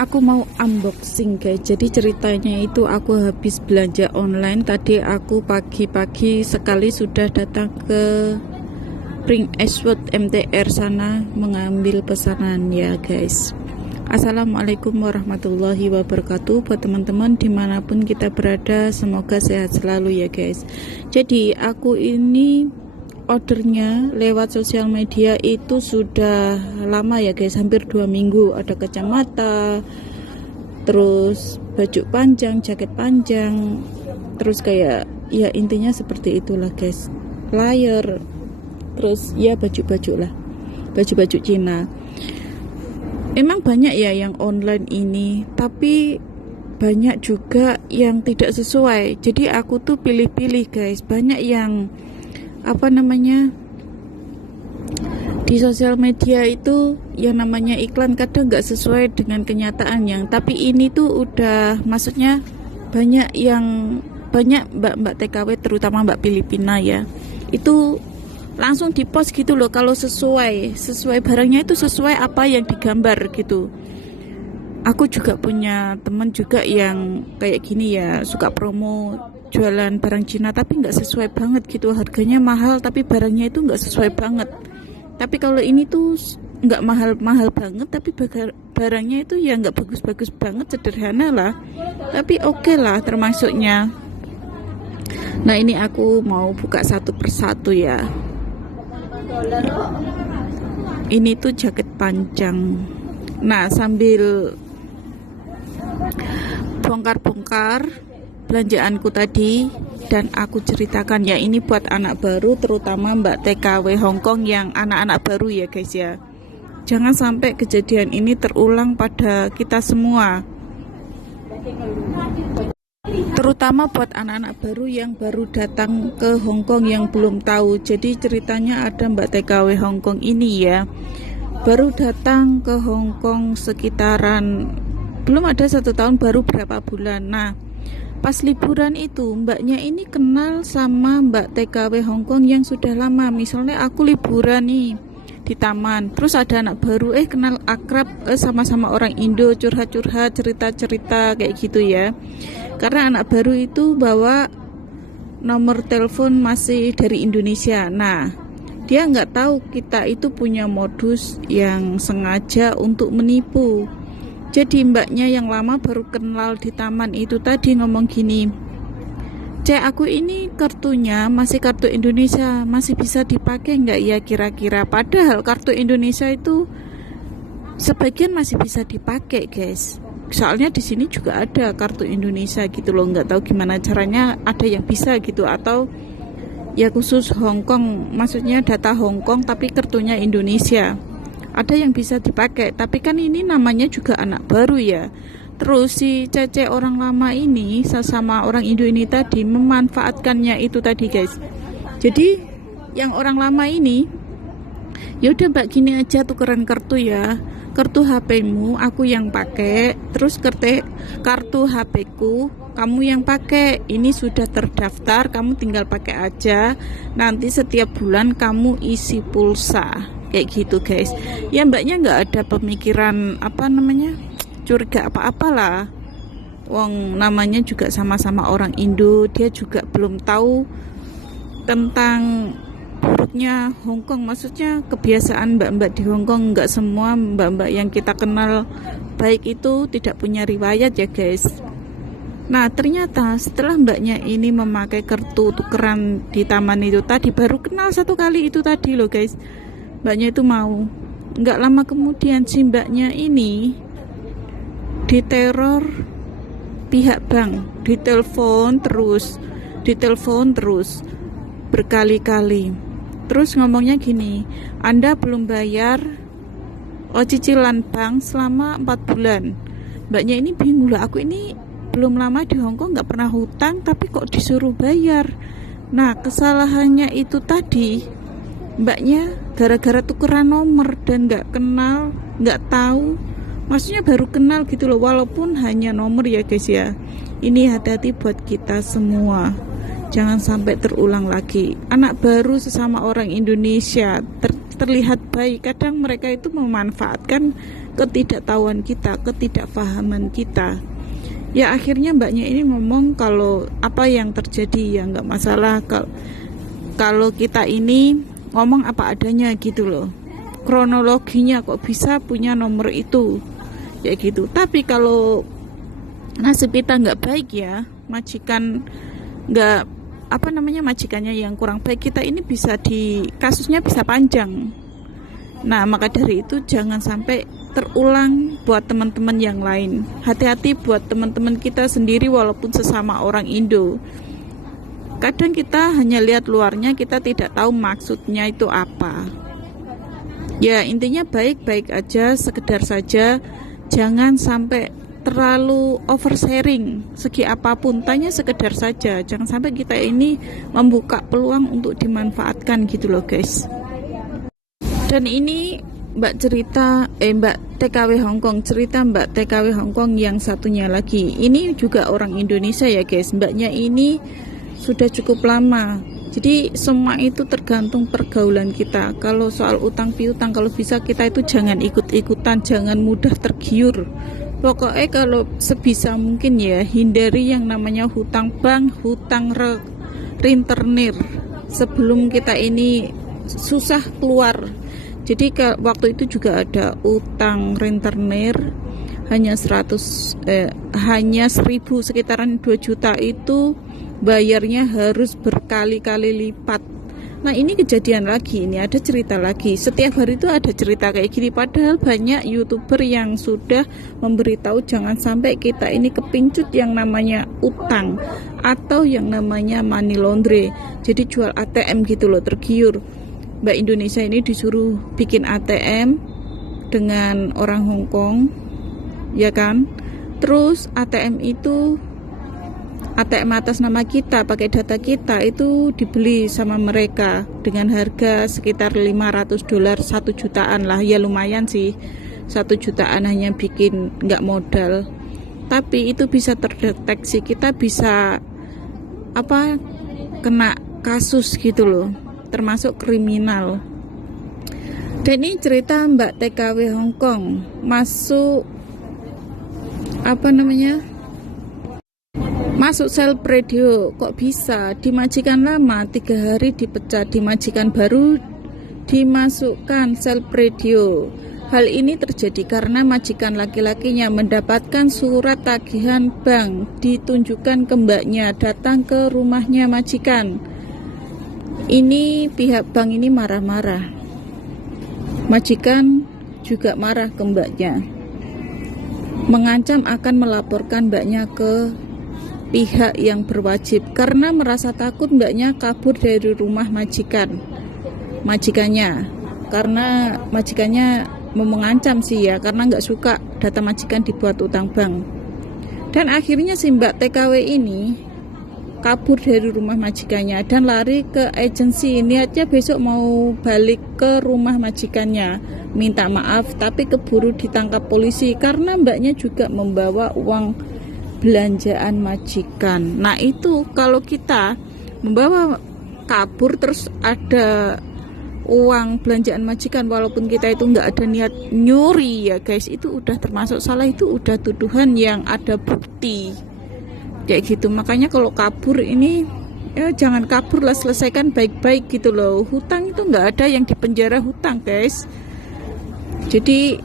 Aku mau unboxing guys. Jadi ceritanya itu aku habis belanja online. Tadi aku pagi-pagi sekali sudah datang ke Prince Edward MTR sana mengambil pesanan ya guys. Assalamualaikum warahmatullahi wabarakatuh. Buat teman-teman dimanapun kita berada, semoga sehat selalu ya guys. Jadi aku ini ordernya lewat sosial media itu sudah lama ya guys, hampir 2 minggu. Ada kacamata, terus baju panjang, jaket panjang, terus kayak ya intinya seperti itulah guys, flyer, terus ya baju-baju lah, baju-baju Cina. Emang banyak ya yang online ini, tapi banyak juga yang tidak sesuai. Jadi aku tuh pilih-pilih guys. Banyak yang di sosial media itu yang namanya iklan kadang nggak sesuai dengan kenyataan. Tapi ini tuh udah, maksudnya banyak mbak-mbak TKW, terutama mbak Filipina ya, itu langsung di post gitu loh. Kalau sesuai barangnya itu sesuai apa yang digambar gitu. Aku juga punya temen juga yang kayak gini ya, suka promo jualan barang Cina tapi nggak sesuai banget gitu, harganya mahal tapi barangnya itu nggak sesuai banget. Tapi kalau ini tuh nggak mahal banget, tapi barangnya itu ya nggak bagus-bagus banget, sederhana lah, tapi oke lah termasuknya. Nah ini aku mau buka satu persatu ya. Ini tuh jaket panjang. Nah sambil bongkar-bongkar belanjaanku tadi, dan aku ceritakan ya, ini buat anak baru, terutama mbak TKW Hongkong yang anak-anak baru ya guys ya. Jangan sampai kejadian ini terulang pada kita semua, terutama buat anak-anak baru yang baru datang ke Hongkong yang belum tahu. Jadi ceritanya ada mbak TKW Hongkong ini ya, baru datang ke Hongkong sekitaran, belum ada 1 tahun, baru berapa bulan. Nah pas liburan itu mbaknya ini kenal sama mbak TKW Hongkong yang sudah lama. Misalnya aku liburan nih di taman, terus ada anak baru kenal akrab sama-sama orang Indo, curhat-curhat, cerita-cerita kayak gitu ya. Karena anak baru itu bawa nomor telepon masih dari Indonesia. Nah dia nggak tahu kita itu punya modus yang sengaja untuk menipu. Jadi mbaknya yang lama baru kenal di taman itu tadi ngomong gini, "Cek, aku ini kartunya masih kartu Indonesia, masih bisa dipakai nggak ya kira-kira?" Padahal kartu Indonesia itu sebagian masih bisa dipakai guys. Soalnya di sini juga ada kartu Indonesia gitu loh, nggak tahu gimana caranya ada yang bisa gitu, atau ya khusus Hongkong, maksudnya data Hongkong tapi kartunya Indonesia. Ada yang bisa dipakai, tapi kan ini namanya juga anak baru ya. Terus si Cece orang lama ini sama orang Indo ini tadi memanfaatkannya itu tadi guys. Jadi yang orang lama ini, ya udah mbak gini aja, tukeran kartu ya, kartu HP-mu aku yang pakai, terus kartu HP-ku kamu yang pakai. Ini sudah terdaftar, kamu tinggal pakai aja. Nanti setiap bulan kamu isi pulsa. Kayak gitu guys. Ya mbaknya nggak ada pemikiran curiga apa-apalah. Wong namanya juga sama-sama orang Indo, dia juga belum tahu tentang buruknya Hongkong. Maksudnya kebiasaan mbak-mbak di Hongkong, nggak semua mbak-mbak yang kita kenal baik itu tidak punya riwayat ya guys. Nah ternyata setelah mbaknya ini memakai kartu tukeran di taman itu tadi, baru kenal 1 kali itu tadi loh guys, mbaknya itu mau. Nggak lama kemudian si mbaknya ini diteror pihak bank, ditelepon terus berkali-kali. Terus ngomongnya gini, "Anda belum bayar cicilan bank selama 4 bulan. Mbaknya ini bingung lah, aku ini belum lama di Hongkong, nggak pernah hutang, tapi kok disuruh bayar. Nah kesalahannya itu tadi, mbaknya gara-gara tukeran nomor dan nggak kenal, nggak tahu, maksudnya baru kenal gitu loh, walaupun hanya nomor ya guys ya. Ini hati-hati buat kita semua, jangan sampai terulang lagi. Anak baru sesama orang Indonesia terlihat baik, kadang mereka itu memanfaatkan ketidaktahuan kita, ketidakpahaman kita. Ya akhirnya mbaknya ini ngomong kalau apa yang terjadi ya nggak masalah kalau kita ini ngomong apa adanya gitu loh. Kronologinya kok bisa punya nomor itu ya gitu. Tapi kalau nasib kita nggak baik ya, majikan nggak majikannya yang kurang baik, kita ini kasusnya bisa panjang. Nah maka dari itu jangan sampai terulang buat teman-teman yang lain. Hati-hati buat teman-teman kita sendiri walaupun sesama orang Indo. Kadang kita hanya lihat luarnya, kita tidak tahu maksudnya itu apa. Ya intinya baik-baik aja, sekedar saja. Jangan sampai terlalu oversharing segi apapun, tanya sekedar saja. Jangan sampai kita ini membuka peluang untuk dimanfaatkan gitu loh guys. Dan ini Mbak TKW Hongkong, cerita Mbak TKW Hongkong yang satunya lagi. Ini juga orang Indonesia ya guys. Mbaknya ini sudah cukup lama. Jadi semua itu tergantung pergaulan kita. Kalau soal utang piutang, kalau bisa kita itu jangan ikut-ikutan, jangan mudah tergiur. Pokoknya kalau sebisa mungkin ya hindari yang namanya hutang bank, hutang rentenir sebelum kita ini susah keluar. Jadi waktu itu juga ada utang rentenir hanya 1000 sekitaran 2 juta itu bayarnya harus berkali-kali lipat. Nah ini kejadian lagi, ini ada cerita lagi. Setiap hari itu ada cerita kayak gini. Padahal banyak YouTuber yang sudah memberitahu jangan sampai kita ini kepincut yang namanya utang atau yang namanya money laundry. Jadi jual ATM gitu loh, tergiur. Mbak Indonesia ini disuruh bikin ATM dengan orang Hongkong, ya kan? Terus ATM atas nama kita, pakai data kita itu dibeli sama mereka dengan harga sekitar $500, 1 jutaan lah, ya lumayan sih. 1 jutaan hanya bikin nggak modal. Tapi itu bisa terdeteksi, kita bisa kena kasus gitu loh, termasuk kriminal. Dan ini cerita Mbak TKW Hongkong masuk sel radio. Kok bisa di majikan lama 3 hari dipecat, di majikan baru dimasukkan sel radio. Hal ini terjadi karena majikan laki-lakinya mendapatkan surat tagihan bank ditunjukkan ke mbaknya, datang ke rumahnya majikan. Ini pihak bank ini marah-marah. Majikan juga marah ke mbaknya, mengancam akan melaporkan mbaknya ke pihak yang berwajib karena merasa takut mbaknya kabur dari rumah majikannya, karena majikannya mengancam sih ya, karena nggak suka data majikan dibuat utang bank. Dan akhirnya si Mbak TKW ini kabur dari rumah majikannya dan lari ke agensi. Niatnya besok mau balik ke rumah majikannya, minta maaf, tapi keburu ditangkap polisi karena mbaknya juga membawa uang belanjaan majikan. Nah itu kalau kita membawa kabur terus ada uang belanjaan majikan walaupun kita itu nggak ada niat nyuri ya guys, itu udah termasuk salah, itu udah tuduhan yang ada bukti kayak gitu. Makanya kalau kabur ini ya jangan kabur lah, selesaikan baik-baik gitu loh. Hutang itu nggak ada yang dipenjara hutang guys. Jadi